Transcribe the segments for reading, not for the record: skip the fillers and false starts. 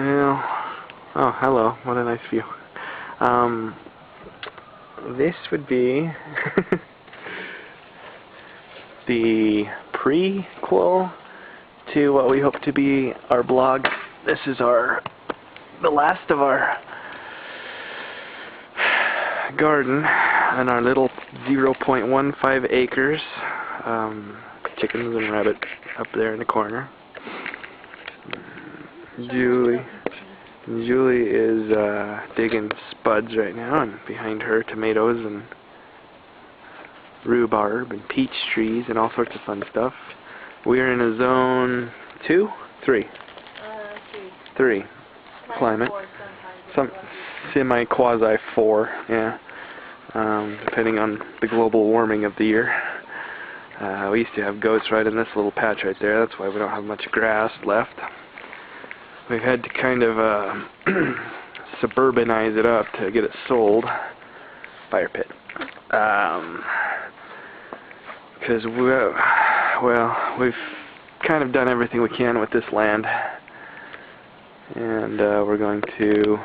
Well, oh, hello. What a nice view. This would be the prequel to what we hope to be our blog. This is the last of our garden on our little 0.15 acres. Chickens and rabbit up there in the corner. Julie is digging spuds right now, and behind her tomatoes and rhubarb and peach trees and all sorts of fun stuff. We're in a zone 2? 3? 3 climate. Some semi-quasi 4, yeah. Depending on the global warming of the year. We used to have goats right in this little patch right there. That's why we don't have much grass left. We've had to kind of suburbanize it up to get it sold. Fire pit. Because we've kind of done everything we can with this land, and we're going to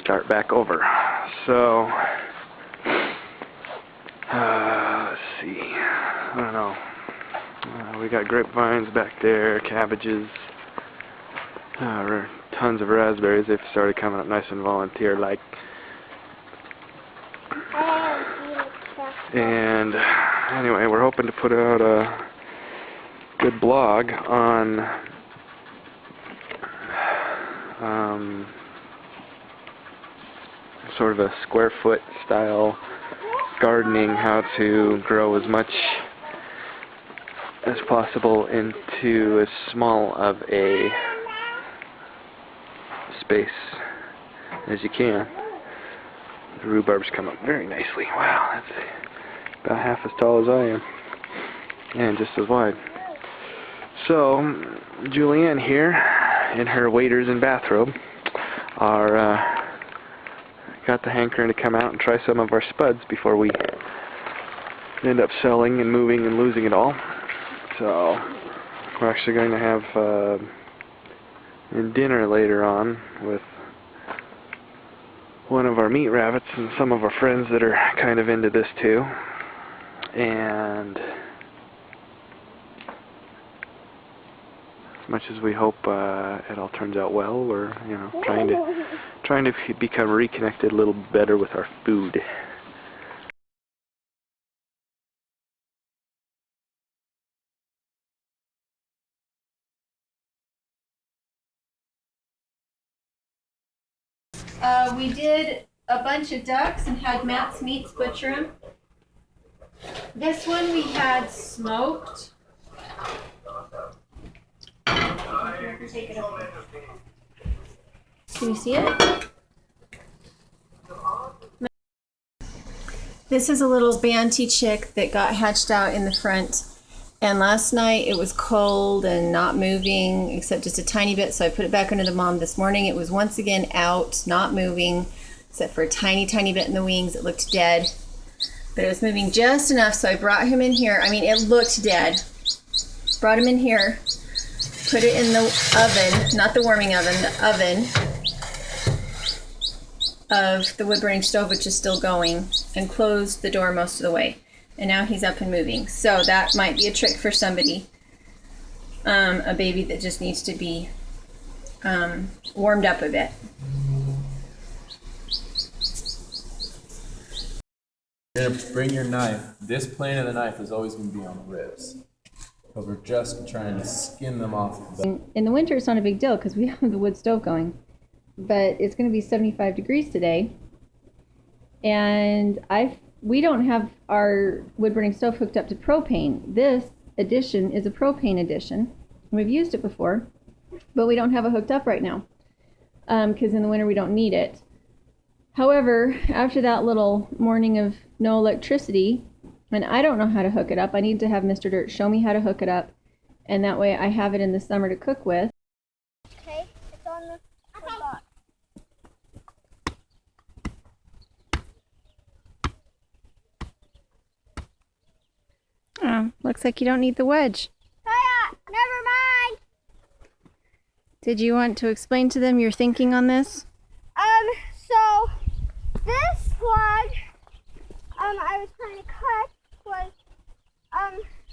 start back over. So let's see. I don't know. We got grapevines back there, cabbages. Tons of raspberries. They've started coming up nice and volunteer-like. And anyway, we're hoping to put out a good blog on sort of a square foot style gardening, how to grow as much as possible into as small of a space as you can. The rhubarbs come up very nicely. Wow, that's about half as tall as I am, and just as wide. So, Julianne here, in her waders and bathrobe, got the hankering to come out and try some of our spuds before we end up selling and moving and losing it all. So, we're actually going to have dinner later on with one of our meat rabbits and some of our friends that are kind of into this too. And as much as we hope it all turns out well, we're trying to become reconnected a little better with our food. We did a bunch of ducks and had Matt's Meats butcher them. This one we had smoked. Take it over. Can you see it? This is a little banty chick that got hatched out in the front. And last night it was cold and not moving except just a tiny bit, so I put it back under the mom. This morning it was once again out, not moving, except for a tiny, tiny bit in the wings. It looked dead, but it was moving just enough, so I brought him in here. I mean, it looked dead. Brought him in here, put it in the oven, not the warming oven, the oven of the wood-burning stove, which is still going, and closed the door most of the way. And now he's up and moving. So that might be a trick for somebody. A baby that just needs to be warmed up a bit. You're gonna bring your knife. This plane of the knife is always gonna be on the ribs, because we're just trying to skin them off. In the winter, it's not a big deal because we have the wood stove going. But it's going to be 75 degrees today. And we don't have our wood-burning stove hooked up to propane. This edition is a propane edition. We've used it before, but we don't have it hooked up right now because in the winter we don't need it. However, after that little morning of no electricity, and I don't know how to hook it up, I need to have Mr. Dirt show me how to hook it up, and that way I have it in the summer to cook with. Okay, it's on the box. Oh, looks like you don't need the wedge. Never mind. Did you want to explain to them your thinking on this? So this log, I was trying to cut was,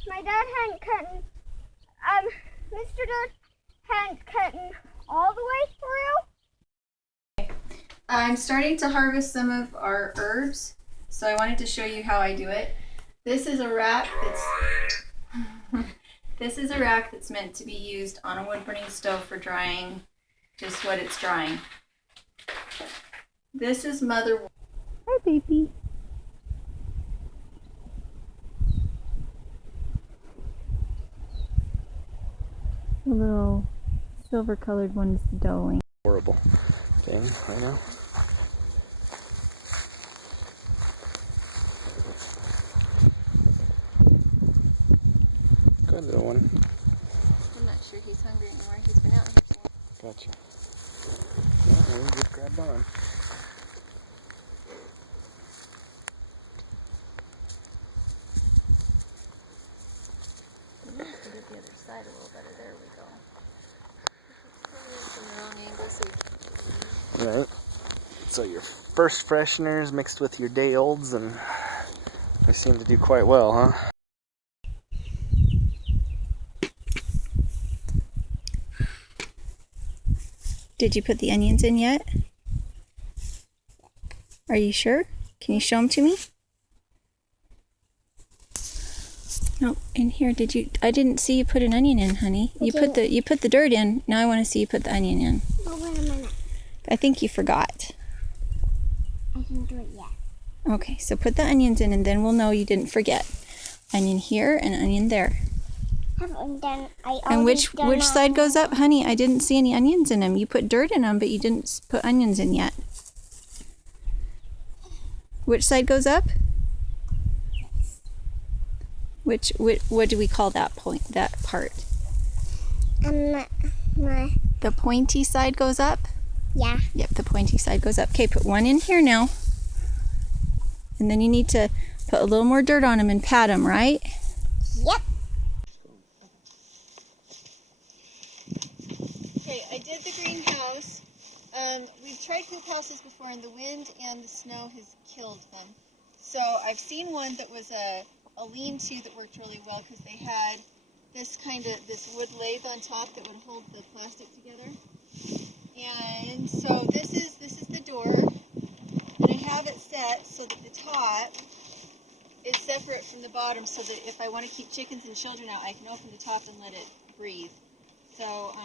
my dad hadn't cut, Mr. Dirt hadn't cut all the way through. I'm starting to harvest some of our herbs, so I wanted to show you how I do it. This is a rack that's meant to be used on a wood burning stove for drying just what it's drying. This is mother. Hi, baby. The little silver colored one is the doeling. Horrible thing, I know. Good little one. I'm not sure he's hungry anymore. He's been out here. Gotcha. Yeah, we just grabbed on. We need to get the other side a little better. There we go. From the wrong angle, so Right. So your first fresheners mixed with your day olds, and they seem to do quite well, huh? Did you put the onions in yet? Are you sure? Can you show them to me? No, in here. Did you? I didn't see you put an onion in, honey. You put the dirt in. Now I want to see you put the onion in. Oh, wait a minute. I think you forgot. I didn't do it yet. Okay, so put the onions in, and then we'll know you didn't forget. Onion here and onion there. Haven't done. And which side goes up, honey? I didn't see any onions in them. You put dirt in them, but you didn't put onions in yet. Which side goes up? Which what do we call that point? That part? The pointy side goes up? Yeah. Yep, the pointy side goes up. Okay, put one in here now. And then you need to put a little more dirt on them and pat them, right? Yep. Okay, I did the greenhouse. We've tried hoop houses before, and the wind and the snow has killed them. So I've seen one that was a lean-to that worked really well because they had this wood lathe on top that would hold the plastic together. And so this is the door, and I have it set so that the top is separate from the bottom, so that if I want to keep chickens and children out, I can open the top and let it breathe. So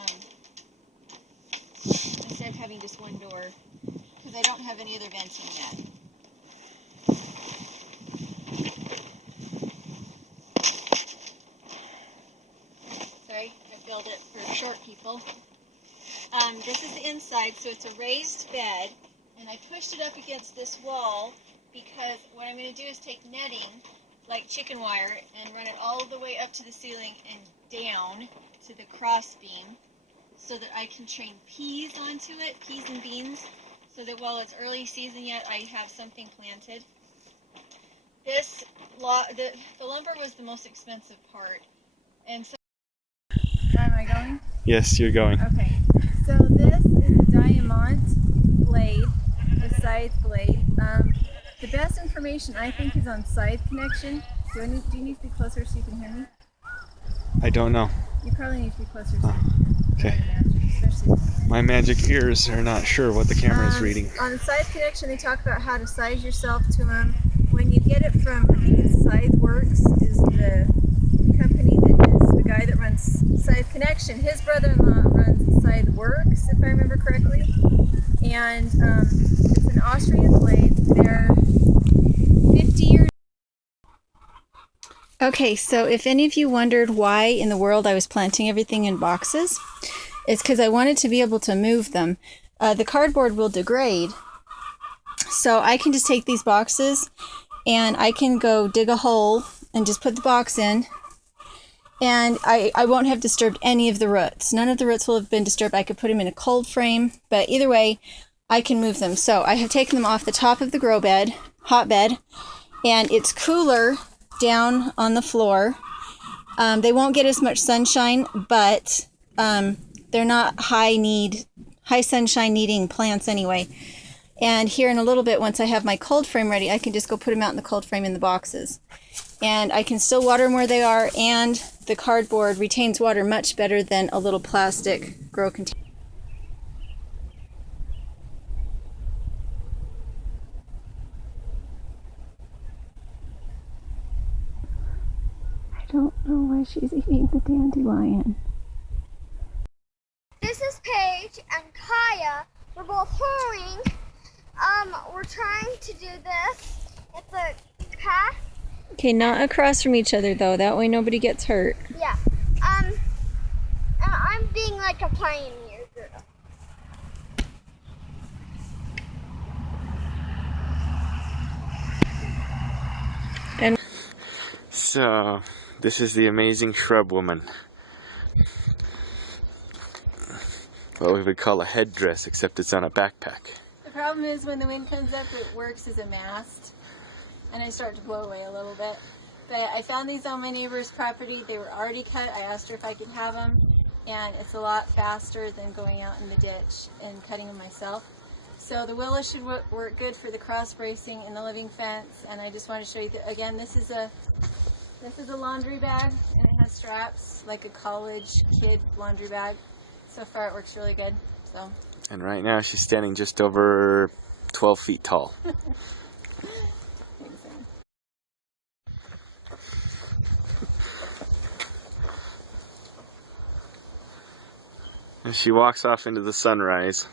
instead of having just one door, because I don't have any other venting yet. Sorry, I built it for short people. This is the inside, so it's a raised bed, and I pushed it up against this wall because what I'm going to do is take netting, like chicken wire, and run it all the way up to the ceiling and down to the cross beam, so that I can train peas onto it, peas and beans, so that while it's early season yet, I have something planted. The lumber was the most expensive part, and so. Am I going? Yes, you're going. Okay, so this is a diamond blade, the scythe blade. The best information I think is on scythe connection. Do you need to be closer so you can hear me? I don't know. You probably need to be closer so you can hear Okay. me, especially. My magic ears are not sure what the camera is reading. On the scythe connection, they talk about how to size yourself to them. When you get it from, I think it's Scythe Works, is the company that is the guy that runs Scythe Connection. His brother-in-law runs Scythe Works, if I remember correctly. And it's an Austrian blade. They're 50 years. Okay, so if any of you wondered why in the world I was planting everything in boxes, it's because I wanted to be able to move them. The cardboard will degrade, so I can just take these boxes and I can go dig a hole and just put the box in, and I won't have disturbed any of the roots. None of the roots will have been disturbed. I could put them in a cold frame, but either way, I can move them. So I have taken them off the top of the grow bed, hotbed, and it's cooler down on the floor. They won't get as much sunshine, but They're not high sunshine needing plants anyway. And here in a little bit, once I have my cold frame ready, I can just go put them out in the cold frame in the boxes. And I can still water them where they are, and the cardboard retains water much better than a little plastic grow container. I don't know why she's eating the dandelion. This is Paige and Kaya. We're both hauling. We're trying to do this. It's a path. Okay, not across from each other though. That way nobody gets hurt. Yeah. And I'm being like a pioneer girl. And So, this is the amazing shrub woman. What we would call a headdress, except it's on a backpack. the problem is when the wind comes up, it works as a mast, and I start to blow away a little bit. But I found these on my neighbor's property. They were already cut. I asked her if I could have them, and it's a lot faster than going out in the ditch and cutting them myself. So the willow should work good for the cross bracing and the living fence. And I just want to show you that, again, this is a laundry bag, and it has straps like a college kid laundry bag. So far it works really good. So. And right now she's standing just over 12 feet tall. And she walks off into the sunrise.